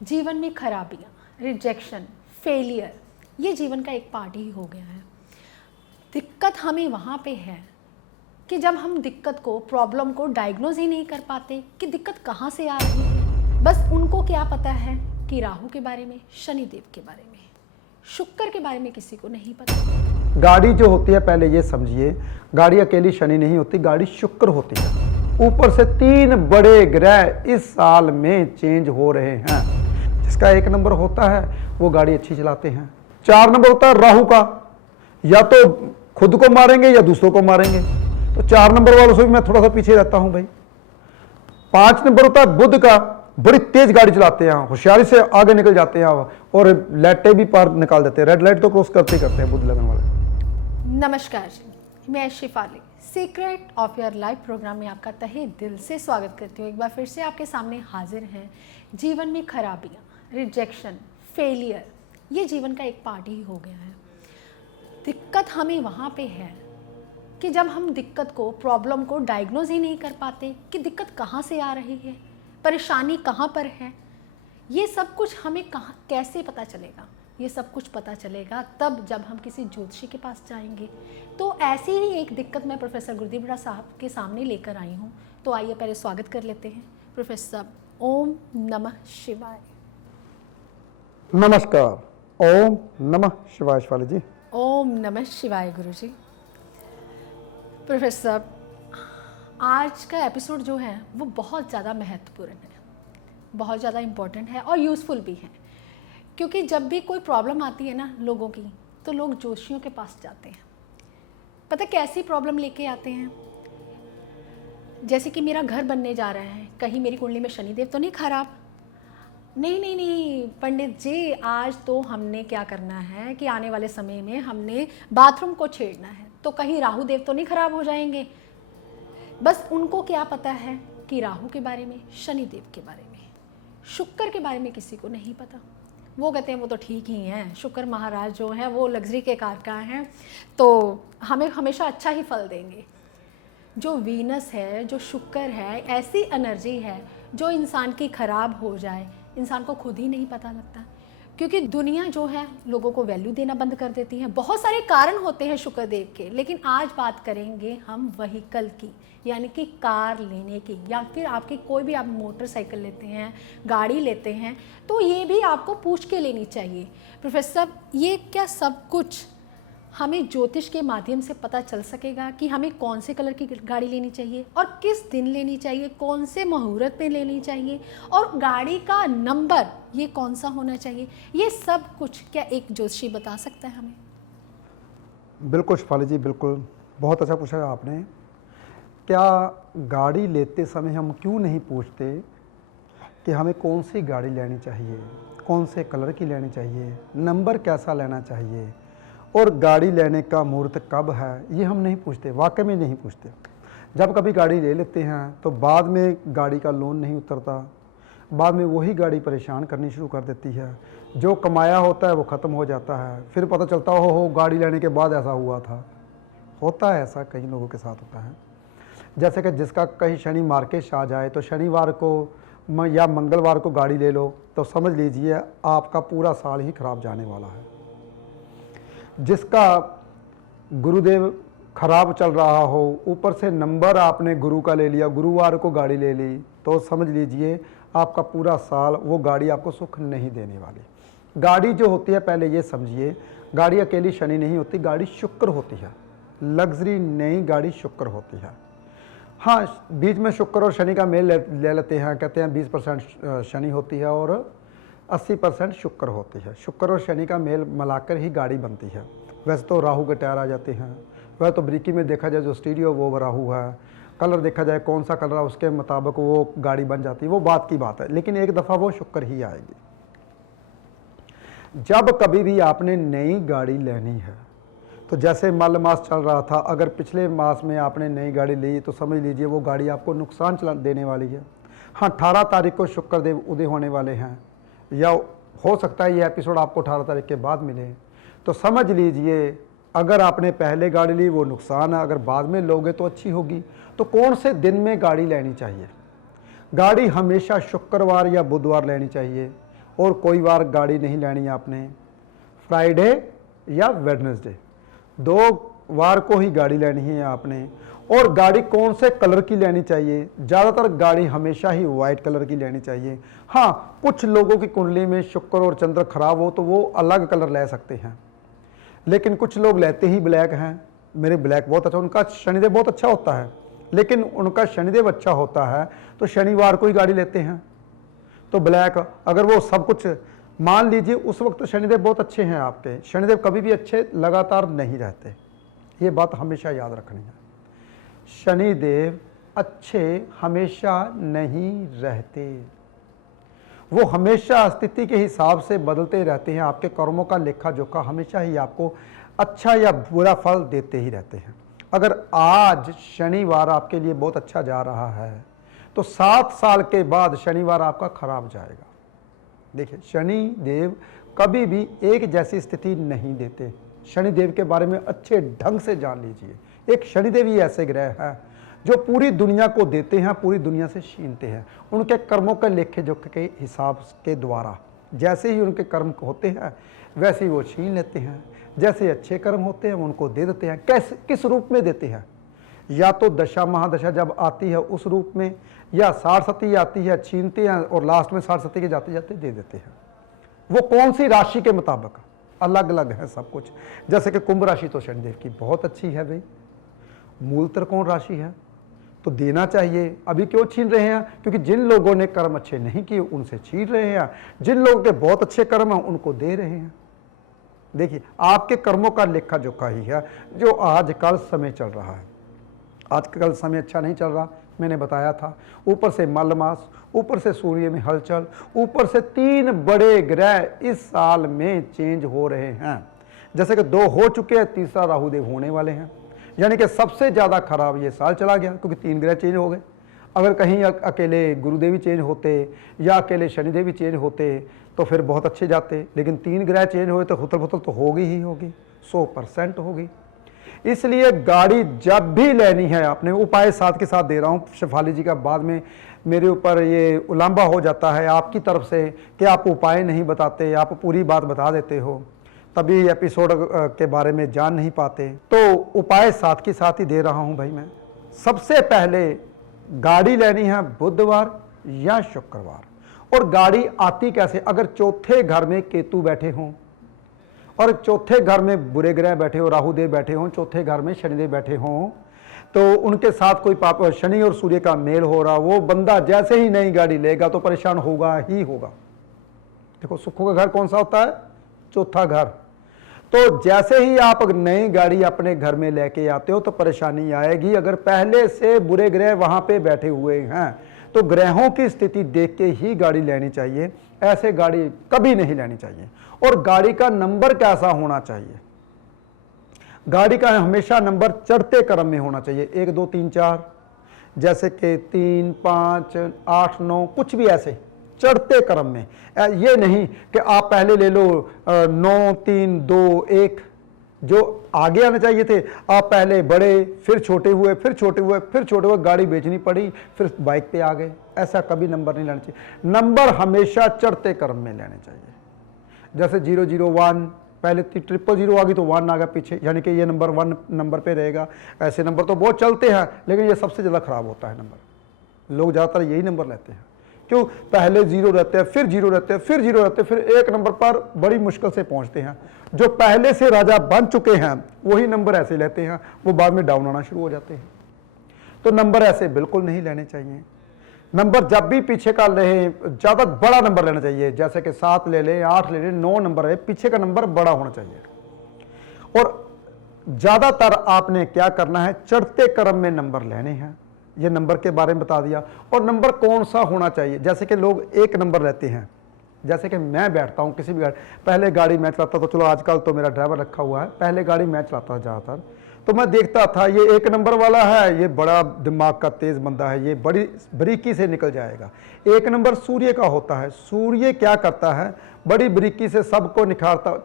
जीवन में खराबियाँ, rejection, failure, ये जीवन का एक पार्ट ही हो गया है। दिक्कत हमें वहाँ पे है कि जब हम दिक्कत को, प्रॉब्लम को डायग्नोज ही नहीं कर पाते कि दिक्कत कहाँ से आ रही है। बस उनको क्या पता है कि राहु के बारे में, शनिदेव के बारे में, शुक्र के बारे में किसी को नहीं पता। गाड़ी जो होती है, पहले ये समझिए, गाड़ी अकेली शनि नहीं होती, गाड़ी शुक्र होती है। ऊपर से 3 बड़े ग्रह इस साल में चेंज हो रहे हैं। जिसका 1 नंबर होता है वो गाड़ी अच्छी चलाते हैं। 4 नंबर होता है राहु का, या तो खुद को मारेंगे या दूसरों को मारेंगे, तो 4 नंबर वालों से भी मैं थोड़ा सा पीछे रहता हूं भाई। 5 नंबर होता है बुध का, बड़ी तेज गाड़ी चलाते हैं, होशियारी से आगे निकल जाते हैं और लाइटें भी पार निकाल देते हैं, रेड लाइट तो क्रॉस करते ही करते हैं बुध लगन वाले। नमस्कार जी, मैं Shifali secret of your life programme में आपका तहे दिल से स्वागत करती हूँ। एक बार फिर से आपके सामने हाजिर हैं। जीवन में खराबियाँ, रिजेक्शन, फेलियर, ये जीवन का एक पार्ट ही हो गया है। दिक्कत हमें वहाँ पे है कि जब हम दिक्कत को, प्रॉब्लम को डायग्नोज ही नहीं कर पाते कि दिक्कत कहाँ से आ रही है, परेशानी कहाँ पर है। ये सब कुछ हमें कहाँ, कैसे पता चलेगा? ये सब कुछ पता चलेगा तब जब हम किसी ज्योतिषी के पास जाएंगे। तो ऐसी ही एक दिक्कत मैं प्रोफेसर गुरदीप बरा साहब के सामने लेकर आई हूँ। तो आइए पहले स्वागत कर लेते हैं प्रोफेसर साहब। ओम नमः शिवाय। नमस्कार, ओम नमः शिवाय। शिवाली जी, ओम नमः शिवाय गुरुजी। प्रोफेसर साहब, आज का एपिसोड जो है वो बहुत ज़्यादा महत्वपूर्ण है, बहुत ज़्यादा इम्पोर्टेंट है और यूज़फुल भी है। क्योंकि जब भी कोई प्रॉब्लम आती है ना लोगों की, तो लोग ज्योतिषियों के पास जाते हैं। पता कैसी प्रॉब्लम लेके आते हैं? जैसे कि मेरा घर बनने जा रहा है, कहीं मेरी कुंडली में शनिदेव तो नहीं खराब? नहीं नहीं नहीं पंडित जी, आज तो हमने क्या करना है कि आने वाले समय में हमने बाथरूम को छेड़ना है, तो कहीं राहु देव तो नहीं खराब हो जाएंगे? बस उनको क्या पता है कि राहु के बारे में, शनिदेव के बारे में, शुक्र के बारे में किसी को नहीं पता। वो कहते हैं वो तो ठीक ही हैं, शुक्र महाराज जो हैं वो लग्जरी के कारखान हैं, तो हमें हमेशा अच्छा ही फल देंगे। जो वीनस है, जो शुक्र है, ऐसी एनर्जी है जो इंसान की खराब हो जाए इंसान को खुद ही नहीं पता लगता। क्योंकि दुनिया जो है लोगों को वैल्यू देना बंद कर देती है। बहुत सारे कारण होते हैं शुक्र देव के, लेकिन आज बात करेंगे हम व्हीकल की, यानी कि कार लेने की, या फिर आपकी कोई भी आप मोटरसाइकिल लेते हैं, गाड़ी लेते हैं, तो ये भी आपको पूछ के लेनी चाहिए। प्रोफेसर साहब, ये क्या सब कुछ हमें ज्योतिष के माध्यम से पता चल सकेगा कि हमें कौन से कलर की गाड़ी लेनी चाहिए और किस दिन लेनी चाहिए, कौन से मुहूर्त में लेनी चाहिए, और गाड़ी का नंबर ये कौन सा होना चाहिए? ये सब कुछ क्या एक ज्योतिषी बता सकता है हमें? बिल्कुल शिफाली जी, बिल्कुल, बहुत अच्छा पूछा आपने। क्या गाड़ी लेते समय हम क्यों नहीं पूछते कि हमें कौन सी गाड़ी लेनी चाहिए, कौन से कलर की लेनी चाहिए, नंबर कैसा लेना चाहिए, और गाड़ी लेने का मुहूर्त कब है, ये हम नहीं पूछते, वाकई में नहीं पूछते। जब कभी गाड़ी ले लेते हैं तो बाद में गाड़ी का लोन नहीं उतरता, बाद में वही गाड़ी परेशान करनी शुरू कर देती है। जो कमाया होता है वो ख़त्म हो जाता है, फिर पता चलता हो गाड़ी लेने के बाद ऐसा हुआ था। होता है ऐसा, कई लोगों के साथ होता है। जैसे कि जिसका कहीं शनि मार्केट आ जाए तो शनिवार को या मंगलवार को गाड़ी ले लो तो समझ लीजिए आपका पूरा साल ही खराब जाने वाला है। जिसका गुरुदेव खराब चल रहा हो, ऊपर से नंबर आपने गुरु का ले लिया, गुरुवार को गाड़ी ले ली, तो समझ लीजिए आपका पूरा साल वो गाड़ी आपको सुख नहीं देने वाली। गाड़ी जो होती है, पहले ये समझिए, गाड़ी अकेली शनि नहीं होती, गाड़ी शुक्र होती है। लग्जरी नई गाड़ी शुक्र होती है। हाँ, बीच में शुक्र और शनि का मेल ले लेते हैं, कहते हैं 20% शनि होती है और 80% शुक्र होती है। शुक्र और शनि का मेल मिलाकर ही गाड़ी बनती है। वैसे तो राहु के टायर आ जाते हैं, वह तो ब्रिकी में देखा जाए जो स्टीरियो वो राहु है, कलर देखा जाए कौन सा कलर है उसके मुताबिक वो गाड़ी बन जाती है, वो बात की बात है, लेकिन एक दफ़ा वो शुक्र ही आएगी। जब कभी भी आपने नई गाड़ी लेनी है, तो जैसे मल मास चल रहा था, अगर पिछले मास में आपने नई गाड़ी ली तो समझ लीजिए वो गाड़ी आपको नुकसान देने वाली है। हाँ, 18 तारीख को शुक्रदेव उदय होने वाले हैं, या हो सकता है ये एपिसोड आपको 18 तारीख के बाद मिले, तो समझ लीजिए अगर आपने पहले गाड़ी ली वो नुकसान है, अगर बाद में लोगे तो अच्छी होगी। तो कौन से दिन में गाड़ी लेनी चाहिए? गाड़ी हमेशा शुक्रवार या बुधवार लेनी चाहिए, और कोई बार गाड़ी नहीं लेनी आपने फ्राइडे या वेडनेसडे, 2 वार को ही गाड़ी लेनी है आपने। और गाड़ी कौन से कलर की लेनी चाहिए? ज़्यादातर गाड़ी हमेशा ही वाइट कलर की लेनी चाहिए। हाँ, कुछ लोगों की कुंडली में शुक्र और चंद्र खराब हो तो वो अलग कलर ले सकते हैं, लेकिन कुछ लोग लेते ही ब्लैक हैं। मेरे ब्लैक बहुत अच्छा, उनका शनिदेव बहुत अच्छा होता है, लेकिन उनका शनिदेव अच्छा होता है तो शनिवार को ही गाड़ी लेते हैं। तो ब्लैक, अगर वो सब कुछ मान लीजिए उस वक्त तो शनिदेव बहुत अच्छे हैं आपके, शनिदेव कभी भी अच्छे लगातार नहीं रहते, ये बात हमेशा याद रखनी है। शनिदेव अच्छे हमेशा नहीं रहते, वो हमेशा स्थिति के हिसाब से बदलते रहते हैं। आपके कर्मों का लेखा जोखा हमेशा ही आपको अच्छा या बुरा फल देते ही रहते हैं। अगर आज शनिवार आपके लिए बहुत अच्छा जा रहा है तो 7 साल के बाद शनिवार आपका खराब जाएगा। देखिए, शनि देव कभी भी एक जैसी स्थिति नहीं देते। शनिदेव के बारे में अच्छे ढंग से जान लीजिए। एक शनिदेव ही ऐसे ग्रह है जो पूरी दुनिया को देते हैं, पूरी दुनिया से छीनते हैं। उनके कर्मों के लेखे जोखे के हिसाब के द्वारा जैसे ही उनके कर्म होते हैं वैसे ही वो छीन लेते हैं। जैसे अच्छे कर्म होते हैं उनको दे देते हैं। कैसे, किस रूप में देते हैं? या तो दशा महादशा जब आती है उस रूप में, या सारस्वती आती है छीनते हैं और लास्ट में सारस्वती के जाते जाते दे देते हैं। वो कौन सी राशि के मुताबिक अलग अलग है सब कुछ। जैसे कि कुंभ राशि तो शनिदेव की बहुत अच्छी है भाई, मूल त्रिकोण राशि है तो देना चाहिए। अभी क्यों छीन रहे हैं? क्योंकि जिन लोगों ने कर्म अच्छे नहीं किए उनसे छीन रहे हैं, जिन लोगों के बहुत अच्छे कर्म हैं उनको दे रहे हैं। देखिए, आपके कर्मों का लेखा जोखा ही है जो आजकल समय चल रहा है। आजकल समय अच्छा नहीं चल रहा, मैंने बताया था। ऊपर से मलमास, ऊपर से सूर्य में हलचल, ऊपर से 3 बड़े ग्रह इस साल में चेंज हो रहे हैं। जैसे कि 2 हो चुके हैं, तीसरा राहुदेव होने वाले हैं। यानी कि सबसे ज़्यादा खराब ये साल चला गया, क्योंकि 3 ग्रह चेंज हो गए। अगर कहीं अकेले गुरुदेव ही चेंज होते या अकेले शनिदेव ही चेंज होते तो फिर बहुत अच्छे जाते, लेकिन 3 ग्रह चेंज हुए तो हुतल फुतल तो होगी ही होगी, 100% होगी। इसलिए गाड़ी जब भी लेनी है आपने, उपाय साथ के साथ दे रहा हूँ शेफाली जी का, बाद में मेरे ऊपर ये उलाम्बा हो जाता है आपकी तरफ से कि आप उपाय नहीं बताते, आप पूरी बात बता देते हो, तभी एपिसोड के बारे में जान नहीं पाते। तो उपाय साथ के साथ ही दे रहा हूँ भाई मैं। सबसे पहले गाड़ी लेनी है बुधवार या शुक्रवार। और गाड़ी आती कैसे? अगर चौथे घर में केतु बैठे हों और चौथे घर में बुरे ग्रह बैठे हो, राहुदेव बैठे हों, चौथे घर में शनिदेव बैठे हों, तो उनके साथ कोई पाप, शनि और सूर्य का मेल हो रहा, वो बंदा जैसे ही नई गाड़ी लेगा तो परेशान होगा ही होगा। देखो, सुखों का घर कौन सा होता है? चौथा घर। तो जैसे ही आप नई गाड़ी अपने घर में लेके आते हो तो परेशानी आएगी। अगर पहले से बुरे ग्रह वहां पे बैठे हुए हैं तो ग्रहों की स्थिति देख के ही गाड़ी लेनी चाहिए, ऐसे गाड़ी कभी नहीं लेनी चाहिए। और गाड़ी का नंबर कैसा होना चाहिए? गाड़ी का हमेशा नंबर चढ़ते क्रम में होना चाहिए, 1 2 3 4, जैसे कि 3 5 8 9, कुछ भी ऐसे चढ़ते क्रम में। ये नहीं कि आप पहले ले लो 9 3 2 1, जो आगे आने चाहिए थे आप पहले बड़े, फिर छोटे हुए, फिर छोटे हुए, फिर छोटे हुए, गाड़ी बेचनी पड़ी, फिर बाइक पे आ गए। ऐसा कभी नंबर नहीं लेना चाहिए। नंबर हमेशा चढ़ते क्रम में लेने चाहिए। जैसे 001, पहले 000 आ गई तो 1 आ गया पीछे, यानी कि ये नंबर 1 नंबर पे रहेगा। ऐसे नंबर तो बहुत चलते हैं, लेकिन ये सबसे ज़्यादा खराब होता है नंबर। लोग ज़्यादातर यही नंबर लेते हैं। क्यों? पहले 0 रहते हैं, फिर 0 रहते हैं, फिर 0 रहते हैं, फिर 1 नंबर पर बड़ी मुश्किल से पहुंचते हैं। जो पहले से राजा बन चुके हैं वही नंबर ऐसे लेते हैं, वो बाद में डाउन आना शुरू हो जाते हैं। तो नंबर ऐसे बिल्कुल नहीं लेने चाहिए। नंबर जब भी पीछे का रहे, ज़्यादा बड़ा नंबर लेना चाहिए, जैसे कि 7 ले लें, 8 ले लें, 9 नंबर है, पीछे का नंबर बड़ा होना चाहिए। और ज़्यादातर आपने क्या करना है, चढ़ते क्रम में नंबर लेने हैं। ये नंबर के बारे में बता दिया। और नंबर कौन सा होना चाहिए? जैसे कि लोग 1 नंबर लेते हैं, जैसे कि मैं बैठता हूँ किसी भी गाड़ी, पहले गाड़ी मैं चलाता तो चलो आजकल तो मेरा ड्राइवर रखा हुआ है, पहले गाड़ी मैं चलाता था ज़्यादातर, तो मैं देखता था ये 1 नंबर वाला है, ये बड़ा दिमाग का तेज़ बंदा है, ये बड़ी बारीकी से निकल जाएगा। 1 नंबर सूर्य का होता है। सूर्य क्या करता है? बड़ी बारीकी से सबको निखारता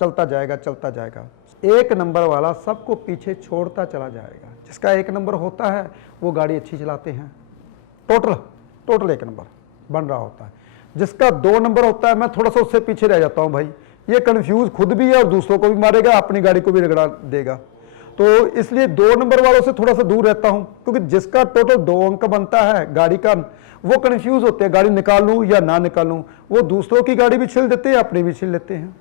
चलता जाएगा, चलता जाएगा। 1 नंबर वाला सबको पीछे छोड़ता चला जाएगा। जिसका 1 नंबर होता है वो गाड़ी अच्छी चलाते हैं। टोटल 1 नंबर बन रहा होता है। जिसका 2 नंबर होता है मैं थोड़ा सा उससे पीछे रह जाता हूँ भाई। ये कंफ्यूज खुद भी है और दूसरों को भी मारेगा, अपनी गाड़ी को भी रगड़ा देगा। तो इसलिए 2 नंबर वालों से थोड़ा सा दूर रहता हूँ, क्योंकि जिसका टोटल 2 अंक बनता है गाड़ी का, वो कंफ्यूज होते हैं गाड़ी निकालूं या ना निकालूं। वो दूसरों की गाड़ी भी छील देते हैं, अपनी भी छील लेते हैं।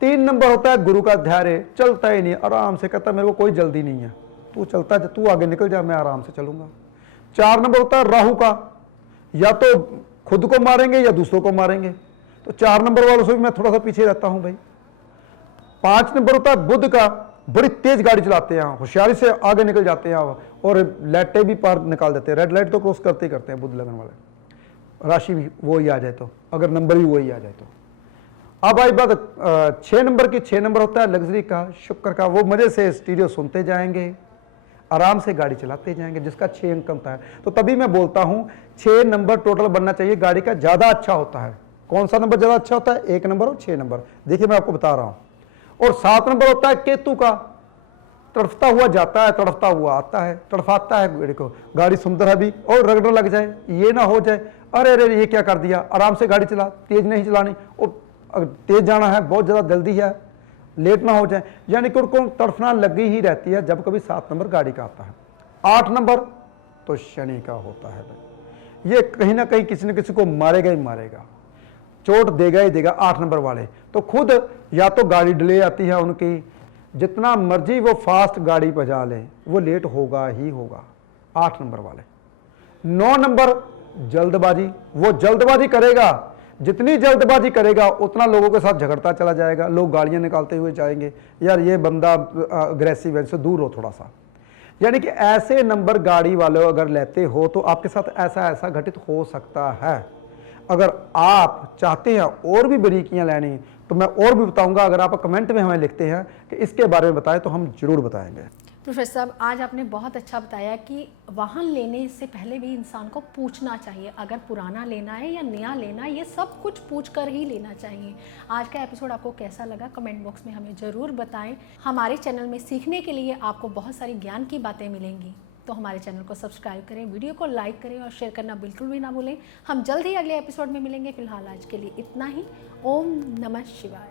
3 नंबर होता है गुरु का धैर्य, चलता ही नहीं, आराम से कहता मेरे को कोई जल्दी नहीं है, तू चलता जा, तू आगे निकल जा, मैं आराम से चलूंगा। 4 नंबर होता है राहु का, या तो खुद को मारेंगे या दूसरों को मारेंगे, तो 4 नंबर वालों से भी मैं थोड़ा सा पीछे रहता हूं भाई। 5 नंबर होता है बुध का, बड़ी तेज गाड़ी चलाते हैं, होशियारी से आगे निकल जाते हैं और लाइटें भी पार निकाल देते हैं, रेड लाइट तो क्रॉस करते ही करते हैं बुध लगन वाले, राशि भी वही आ जाए तो, अगर नंबर भी वही आ जाए तो। अब आई बात 6 नंबर की। 6 नंबर होता है लग्जरी का, शुक्र का, वो मजे से स्टीरियो सुनते जाएंगे, आराम से गाड़ी चलाते जाएंगे, जिसका 6 अंक होता है। तो तभी मैं बोलता हूं 6 नंबर टोटल बनना चाहिए गाड़ी का, ज्यादा अच्छा होता है। कौन सा नंबर ज्यादा अच्छा होता है? 1 नंबर और 6 नंबर, देखिए मैं आपको बता रहा हूं। और 7 नंबर होता है केतु का, तड़फता हुआ जाता है, तड़फता हुआ आता है, तड़फाता है गाड़ी को, गाड़ी सुंदर है भी और रगड़ लग जाए, ये ना हो जाए अरे अरे ये क्या कर दिया, आराम से गाड़ी चला, तेज नहीं चलानी, और अगर तेज जाना है, बहुत ज़्यादा जल्दी है, लेट ना हो जाए, यानी कि उनको तड़फना लगी ही रहती है जब कभी 7 नंबर गाड़ी का आता है। 8 नंबर तो शनि का होता है भाई, ये कहीं ना कहीं किसी न किसी को मारेगा ही मारेगा, चोट देगा ही देगा 8 नंबर वाले। तो खुद या तो गाड़ी डिले आती है उनकी, जितना मर्जी वो फास्ट गाड़ी बजा ले, वो लेट होगा ही होगा 8 नंबर वाले। 9 नंबर जल्दबाजी, वो जल्दबाजी करेगा, जितनी जल्दबाजी करेगा उतना लोगों के साथ झगड़ता चला जाएगा, लोग गाड़ियां निकालते हुए जाएंगे, यार ये बंदा अग्रेसिव है, इससे दूर हो थोड़ा सा। यानी कि ऐसे नंबर गाड़ी वाले अगर लेते हो तो आपके साथ ऐसा ऐसा घटित हो सकता है। अगर आप चाहते हैं और भी बारीकियां लेनी तो मैं और भी बताऊंगा, अगर आप कमेंट में हमें लिखते हैं कि इसके बारे में बताएं तो हम जरूर बताएंगे। प्रोफेसर साहब, आज आपने बहुत अच्छा बताया कि वाहन लेने से पहले भी इंसान को पूछना चाहिए, अगर पुराना लेना है या नया लेना है, ये सब कुछ पूछ कर ही लेना चाहिए। आज का एपिसोड आपको कैसा लगा कमेंट बॉक्स में हमें ज़रूर बताएं। हमारे चैनल में सीखने के लिए आपको बहुत सारी ज्ञान की बातें मिलेंगी, तो हमारे चैनल को सब्सक्राइब करें, वीडियो को लाइक करें और शेयर करना बिल्कुल भी ना भूलें। हम जल्द ही अगले एपिसोड में मिलेंगे। फिलहाल आज के लिए इतना ही। ओम नमः शिवाय।